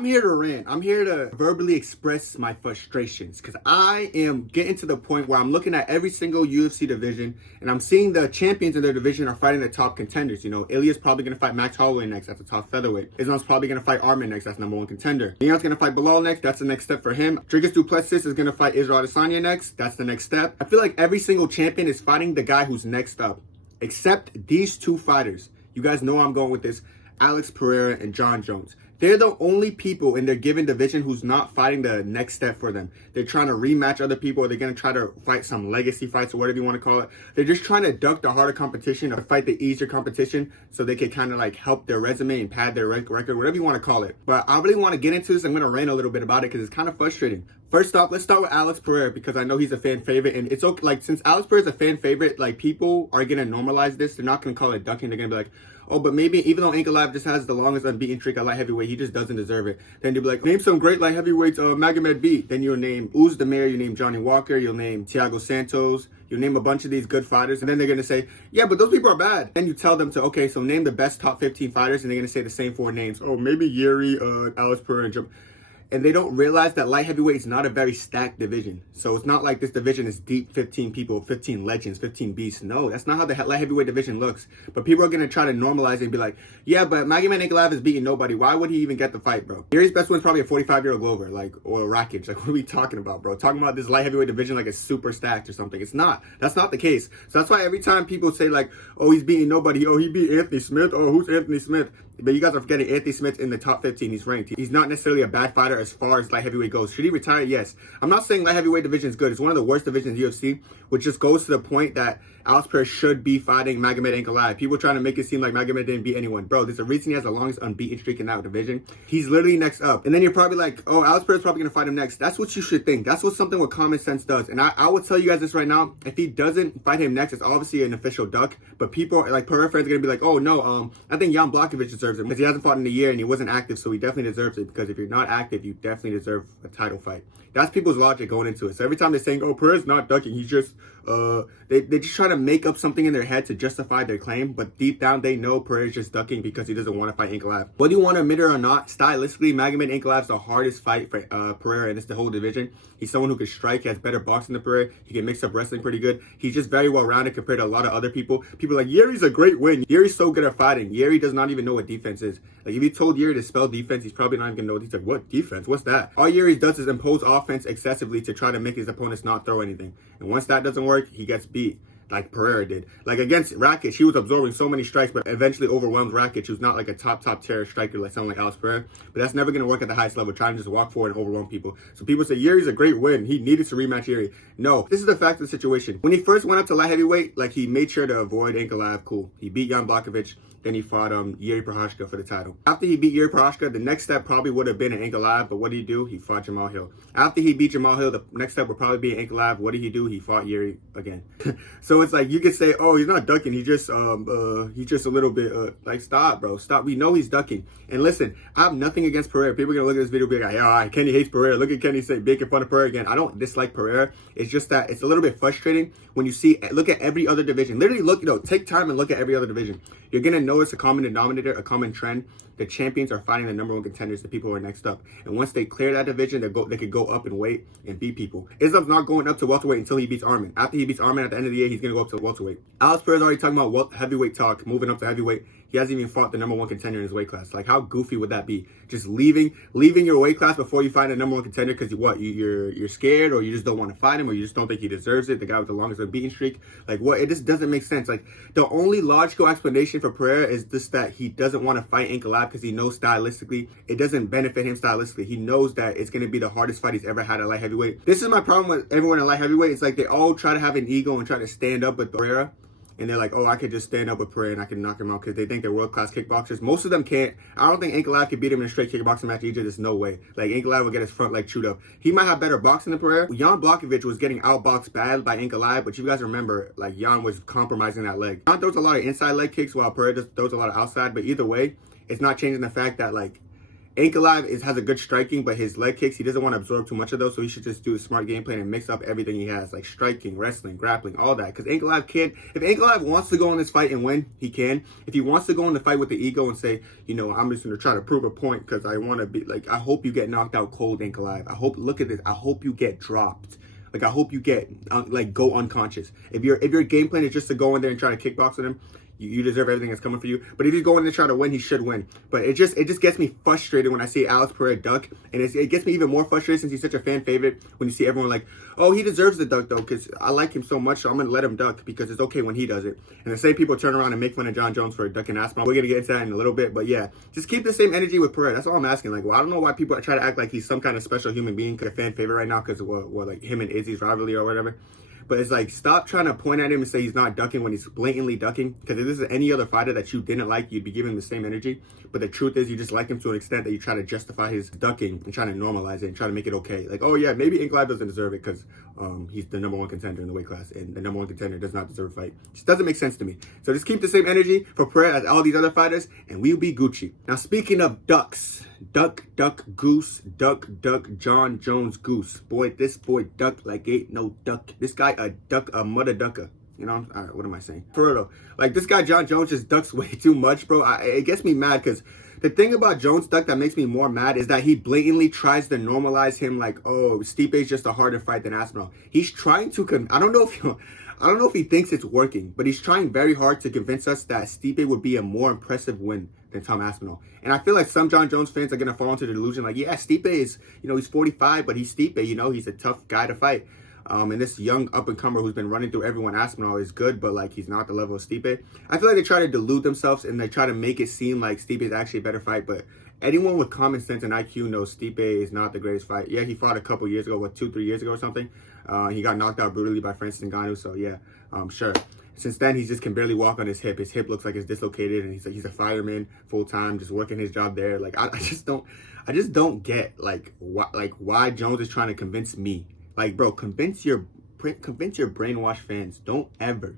I'm here to rant. I'm here to verbally express my frustrations because I am getting to the point where I'm looking at every single UFC division and I'm seeing the champions in their division are fighting the top contenders. You know, Ilya's probably going to fight Max Holloway next. That's the top featherweight. Islam's probably going to fight Arman next. That's #1 contender. Leon's going to fight Bilal next. That's the next step for him. Dricus Du Plessis is going to fight Israel Adesanya next. That's the next step. I feel like every single champion is fighting the guy who's next up, except these two fighters. You guys know I'm going with this. Alex Pereira and Jon Jones. They're the only people in their given division who's not fighting the next step for them. They're trying to rematch other people, or they're going to try to fight some legacy fights or whatever you want to call it. They're just trying to duck the harder competition or fight the easier competition so they can kind of like help their resume and pad their record, whatever you want to call it. But I really want to get into this. I'm going to rant a little bit about it because it's kind of frustrating. First off, let's start with Alex Pereira because I know he's a fan favorite, and it's okay. Like, since Alex Pereira is a fan favorite, like, people are going to normalize this. They're not going to call it ducking. They're going to be like, oh, but maybe even though Ankalaev just has the longest unbeaten streak at light heavyweight, he just doesn't deserve it. Then you'll be like, name some great light heavyweights Magomed beat. Then you'll name Uzdemir, you name Johnny Walker, you'll name Thiago Santos, you'll name a bunch of these good fighters, and then they're going to say, yeah, but those people are bad. And you tell them to, okay, so name the best top 15 fighters, and they're going to say the same 4 names. Oh, maybe Yuri, Alex Pereira, and Jim. And they don't realize that light heavyweight is not a very stacked division. So it's not like this division is deep 15 people, 15 legends, 15 beasts. No, that's not how the light heavyweight division looks. But people are going to try to normalize it and be like, yeah, but Magomed Ankalaev is beating nobody. Why would he even get the fight, bro? Yuri's best one's probably a 45-year-old Glover, like, or Rakic. Like, what are we talking about, bro? Talking about this light heavyweight division like it's super stacked or something. It's not. That's not the case. So that's why every time people say like, oh, he's beating nobody. Oh, he beat Anthony Smith. Oh, who's Anthony Smith? But you guys are forgetting Anthony Smith's in the top 15. He's ranked. He's not necessarily a bad fighter as far as light heavyweight goes. Should he retire? Yes. I'm not saying light heavyweight division is good. It's one of the worst divisions in UFC, which just goes to the point that Alex Pereira should be fighting Magomed Ankalaev. People trying to make it seem like Magomed didn't beat anyone. Bro, there's a reason he has the longest unbeaten streak in that division. He's literally next up. And then you're probably like, oh, Alex Pereira's probably going to fight him next. That's what you should think. That's what something with common sense does. And I will tell you guys this right now. If he doesn't fight him next, it's obviously an official duck. But people, like Pereira fans, are going to be like, oh, no, I think Jan Blachowicz deserves it because he hasn't fought in a year and he wasn't active. So he definitely deserves it because if you're not active, you definitely deserve a title fight. That's people's logic going into it. So every time they're saying, oh, Pereira's not ducking, he's just, they just try to make up something in their head to justify their claim. But deep down, they know Pereira's just ducking because he doesn't want to fight Ankalaev. Whether you want to admit it or not, stylistically, Magomed Ankalaev's the hardest fight for Pereira, and it's the whole division. He's someone who can strike, he has better boxing than Pereira. He can mix up wrestling pretty good. He's just very well-rounded compared to a lot of other people. People are like, Yuri's a great win. Yuri's so good at fighting. Yuri does not even know what defense is. Like, if you told Yuri to spell defense, he's probably not even going to know. He's like, what defense? What's that? All Yuri does is impose offense excessively to try to make his opponents not throw anything. And once that doesn't work, he gets beat. Like Pereira did. Like against Rakic, he was absorbing so many strikes, but eventually overwhelmed Rakic, who's not like a top tier striker like someone like Alex Pereira. But that's never going to work at the highest level, trying to just walk forward and overwhelm people. So people say, Yuri's a great win. He needed to rematch Yuri. No, this is the fact of the situation. When he first went up to light heavyweight, like, he made sure to avoid Ankalaev. Cool. He beat Jan Blachowicz. Then he fought Yuri Prochazka for the title. After he beat Yuri Prochazka, the next step probably would have been an Ankalaev, but what did he do? He fought Jamal Hill. After he beat Jamal Hill, the next step would probably be an Ankalaev. What did he do? He fought Yuri again. So it's like, you could say, oh, he's not ducking. He's just a little bit, like, stop, bro. Stop. We know he's ducking. And listen, I have nothing against Pereira. People are going to look at this video and be like, yeah, Kenny hates Pereira. Look at Kenny making fun of Pereira again. I don't dislike Pereira. It's just that it's a little bit frustrating when you look at every other division. Literally look, take time and look at every other division. You're going to notice a common denominator, a common trend. The champions are fighting the #1 contenders, the people who are next up. And once they clear that division, they could go up in weight and beat people. Islam's not going up to welterweight until he beats Arman. After he beats Arman at the end of the year, he's going to go up to welterweight. Alex Pereira's already talking about heavyweight talk, moving up to heavyweight. He hasn't even fought the #1 contender in his weight class. Like, how goofy would that be? Just leaving your weight class before you find a #1 contender because you're scared, or you just don't want to fight him, or you just don't think he deserves it. The guy with the longest unbeaten streak. Like, what? It just doesn't make sense. Like, the only logical explanation for Pereira is just that he doesn't want to fight Ankalaev because he knows stylistically it doesn't benefit him stylistically. He knows that it's going to be the hardest fight he's ever had at light heavyweight. This is my problem with everyone at light heavyweight. It's like they all try to have an ego and try to stand up with Pereira. And they're like, oh, I could just stand up with Pereira and I can knock him out because they think they're world-class kickboxers. Most of them can't. I don't think Ankalaev could beat him in a straight kickboxing match either. There's no way. Like, Ankalaev will get his front leg chewed up. He might have better boxing than Pereira. Jan Blachowicz was getting outboxed bad by Ankalaev, but you guys remember, like, Jan was compromising that leg. Jan throws a lot of inside leg kicks while Pereira just throws a lot of outside, but either way, it's not changing the fact that, like, Ankalaev has a good striking, but his leg kicks, he doesn't want to absorb too much of those, so he should just do a smart game plan and mix up everything he has, like striking, wrestling, grappling, all that. Because Ankalaev can't, if Ankalaev wants to go in this fight and win, he can. If he wants to go in the fight with the ego and say, you know, I'm just going to try to prove a point because I want to be, like, I hope you get knocked out cold, Ankalaev. I hope, look at this, I hope you get dropped. Like, I hope you get, like, go unconscious. If your game plan is just to go in there and try to kickbox with him, you deserve everything that's coming for you. But if he's going to try to win, he should win. But it just gets me frustrated when I see Alex Pereira duck. And it gets me even more frustrated since he's such a fan favorite when you see everyone like, oh, he deserves the duck, though, because I like him so much, so I'm going to let him duck because it's okay when he does it. And the same people turn around and make fun of Jon Jones for ducking Aspinall. We're going to get into that in a little bit. But yeah, just keep the same energy with Pereira. That's all I'm asking. Like, well, I don't know why people try to act like he's some kind of special human being, a fan favorite right now because of what, like him and Izzy's rivalry or whatever. But it's like, stop trying to point at him and say he's not ducking when he's blatantly ducking. Because if this is any other fighter that you didn't like, you'd be giving him the same energy. But the truth is, you just like him to an extent that you try to justify his ducking and trying to normalize it and try to make it okay. Like, oh yeah, maybe Ankalaev doesn't deserve it because he's the #1 contender in the weight class. And the #1 contender does not deserve a fight. Just doesn't make sense to me. So just keep the same energy for Pereira as all these other fighters, and we'll be Gucci. Now, speaking of ducks, duck, duck, goose, duck, duck, Jon Jones goose. Boy, this boy duck like ain't no duck. This guy a duck, a mother ducker. You know, all right, what am I saying? For real though, like this guy Jon Jones just ducks way too much, bro. It gets me mad because the thing about Jones duck that makes me more mad is that he blatantly tries to normalize him like, oh, Stipe's just a harder fight than Aspinall. He's trying to, I don't know if he thinks it's working, but he's trying very hard to convince us that Stipe would be a more impressive win than Tom Aspinall. And I feel like some Jon Jones fans are going to fall into the delusion like, yeah, Stipe is, you know, he's 45, but he's Stipe, you know, he's a tough guy to fight. And this young up-and-comer who's been running through everyone, Aspinall, is good, but, like, he's not the level of Stipe. I feel like they try to delude themselves and they try to make it seem like Stipe is actually a better fight, but anyone with common sense and IQ knows Stipe is not the greatest fight. Yeah, he fought a couple years ago, 2-3 years ago or something. He got knocked out brutally by Francis Ngannou, so yeah, sure. Since then, he just can barely walk on his hip. His hip looks like it's dislocated, and he's a fireman full-time, just working his job there. Like, I just don't get, like why Jones is trying to convince me. Like, bro, convince your brainwashed fans. Don't ever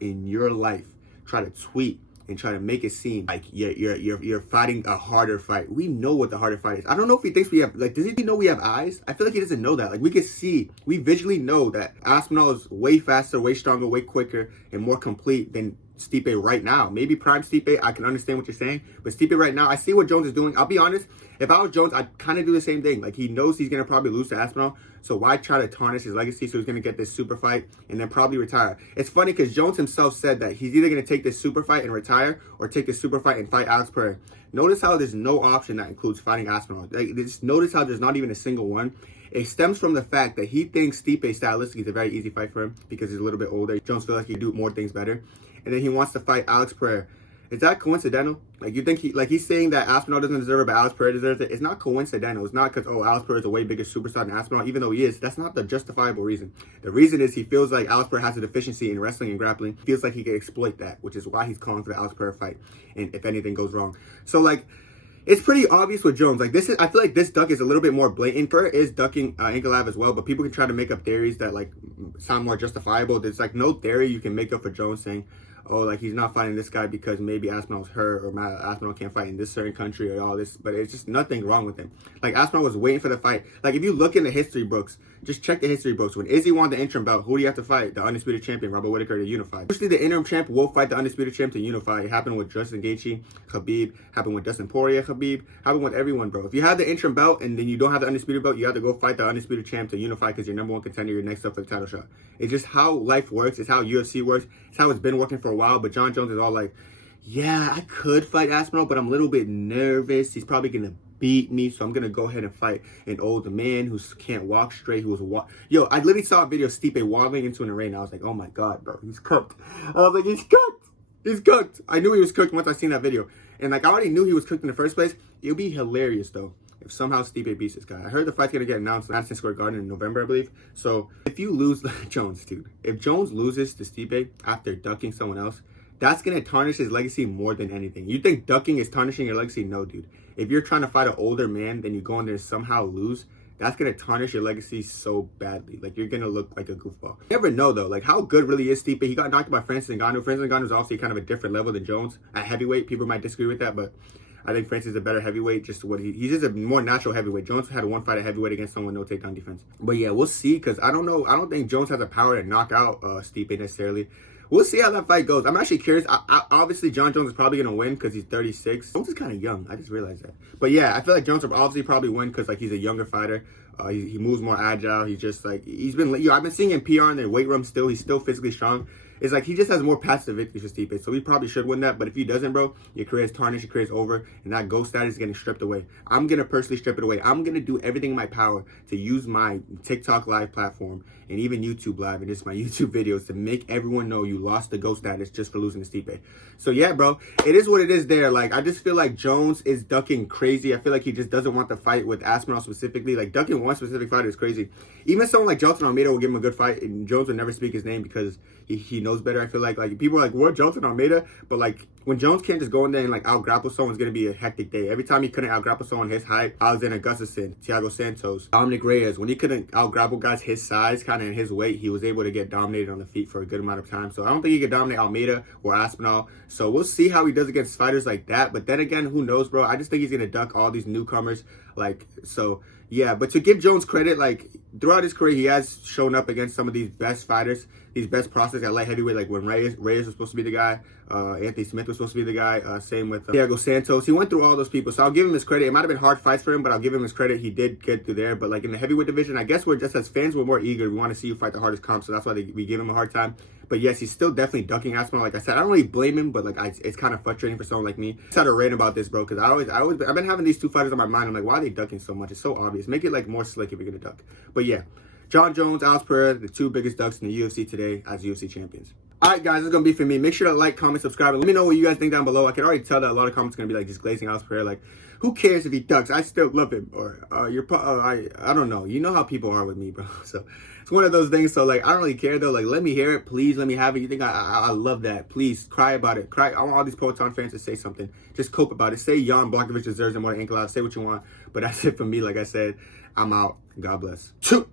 in your life try to tweet and try to make it seem like you're fighting a harder fight. We know what the harder fight is. I don't know if he thinks we have, like, does he know we have eyes? I feel like he doesn't know that. Like, we can see, we visually know that Aspinall is way faster, way stronger, way quicker, and more complete than Stipe right now. Maybe prime Stipe, I can understand what you're saying, but Stipe right now, I see what Jones is doing. I'll be honest, if I was Jones, I'd kind of do the same thing. Like, he knows he's going to probably lose to Aspinall, so why try to tarnish his legacy? So he's going to get this super fight and then probably retire. It's funny because Jones himself said that he's either going to take this super fight and retire or take this super fight and fight Alex Pereira. Notice how there's no option that includes fighting Aspinall. Like, just notice how there's not even a single one. It stems from the fact that he thinks Stipe stylistically is a very easy fight for him because he's a little bit older. Jones feels like he can do more things better. And then he wants to fight Alex Pereira. Is that coincidental? Like, you think he's saying that Aspinall doesn't deserve it, but Alex Pereira deserves it? It's not coincidental. It's not because, oh, Alex Pereira is a way bigger superstar than Aspinall, even though he is. That's not the justifiable reason. The reason is he feels like Alex Pereira has a deficiency in wrestling and grappling. He feels like he can exploit that, which is why he's calling for the Alex Pereira fight. And if anything goes wrong. So, like, it's pretty obvious with Jones. Like, this is, I feel like this duck is a little bit more blatant. Pereira is ducking Ankalaev as well, but people can try to make up theories that, like, sound more justifiable. There's, like, no theory you can make up for Jones saying, oh, like, he's not fighting this guy because maybe Aspinall's hurt or Aspinall can't fight in this certain country or all this, but it's just nothing wrong with him. Like, Aspinall was waiting for the fight. Like, if you look in the history books, just check the history books. When Izzy won the interim belt, who do you have to fight? The undisputed champion, Robert Whittaker, to unify. Usually the interim champ will fight the undisputed champ to unify. It happened with Justin Gaethje, Khabib, happened with Dustin Poirier, Khabib, happened with everyone, bro. If you have the interim belt and then you don't have the undisputed belt, you have to go fight the undisputed champ to unify because you're #1 contender, you're next up for the title shot. It's just how life works. It's how UFC works. It's how it's been working for a while, but Jon Jones is all like, yeah, I could fight Aspinall, but I'm a little bit nervous. He's probably going to beat me, so I'm going to go ahead and fight an old man who can't walk straight, who was Yo, I literally saw a video of Stipe wobbling into an arena. I was like, oh my God, bro, he's cooked. I was like, he's cooked. He's cooked. I knew he was cooked once I seen that video. And, like, I already knew he was cooked in the first place. It would be hilarious, though, if somehow Stipe beats this guy. I heard the fight's going to get announced at Madison Square Garden in November, I believe. So, if you lose Jones, dude, if Jones loses to Stipe after ducking someone else, that's going to tarnish his legacy more than anything. You think ducking is tarnishing your legacy? No, dude. If you're trying to fight an older man, then you go in there and somehow lose, that's going to tarnish your legacy so badly. Like, you're going to look like a goofball. You never know, though. Like, how good really is Stipe? He got knocked by Francis Ngannou. Francis Ngannou is obviously kind of a different level than Jones. At heavyweight, people might disagree with that, but I think Francis is a better heavyweight. Just what he's just a more natural heavyweight. Jones had one fight at heavyweight against someone with no takedown defense. But yeah, we'll see, because I don't know. I don't think Jones has the power to knock out Stipe necessarily. We'll see how that fight goes. I'm actually curious. Obviously, Jon Jones is probably going to win because he's 36. Jones is kind of young. I just realized that. But yeah, I feel like Jones will obviously probably win because like he's a younger fighter. He moves more agile. He's just like, I've been seeing him PR in the weight room still. He's still physically strong. It's like he just has more paths to victory for Stipe. So he probably should win that. But if he doesn't, bro, your career is tarnished, your career is over, and that GOAT status is getting stripped away. I'm going to personally strip it away. I'm going to do everything in my power to use my TikTok live platform and even YouTube live and just my YouTube videos to make everyone know you lost the GOAT status just for losing to Stipe. So yeah, bro, it is what it is there. Like, I just feel like Jones is ducking crazy. I feel like he just doesn't want the fight with Aspinall specifically. Like, ducking one specific fighter is crazy. Even someone like Jailton Almeida will give him a good fight, and Jones would never speak his name because he knows better. I feel like people are like, what, Jailton Almeida? But like, when Jones can't just go in there and like out-grapple someone, it's going to be a hectic day. Every time he couldn't out-grapple someone his height, Alexander Gustafsson, Thiago Santos, Dominic Reyes, when he couldn't out-grapple guys his size, kind of in his weight, he was able to get dominated on the feet for a good amount of time. So I don't think he could dominate Almeida or Aspinall. So we'll see how he does against fighters like that. But then again, who knows, bro? I just think he's going to duck all these newcomers. Like, so yeah. But to give Jones credit, like, throughout his career, he has shown up against some of these best fighters, these best prospects at light heavyweight, like when Reyes was supposed to be the guy, Anthony Smith was supposed to be the guy, same with Thiago Santos. He went through all those people, so I'll give him his credit. It might have been hard fights for him, but I'll give him his credit. He did get through there. But like in the heavyweight division, I guess we're just, as fans, we're more eager. We want to see you fight the hardest comp, so that's why we give him a hard time. But yes, he's still definitely ducking Aspinall. Like I said, I don't really blame him, but like it's kind of frustrating for someone like me. I just had to rant about this, bro, because I've been having these two fighters on my mind. I'm like, why are they ducking so much? It's so obvious. Make it like more slick if you're gonna duck. But yeah, Jon Jones, Alex Pereira, the two biggest ducks in the UFC today as UFC champions. All right, guys, this is going to be for me. Make sure to like, comment, subscribe, and let me know what you guys think down below. I can already tell that a lot of comments are going to be like just glazing Alex Pereira. Like, who cares if he ducks? I still love him. Or I don't know. You know how people are with me, bro. So it's one of those things. So like, I don't really care though. Like, let me hear it. Please let me have it. You think I love that. Please cry about it. Cry. I want all these Proton fans to say something. Just cope about it. Say Jan Blachowicz deserves more than Ankalaev. Say what you want. But that's it for me. Like I said, I'm out. God bless. Choo!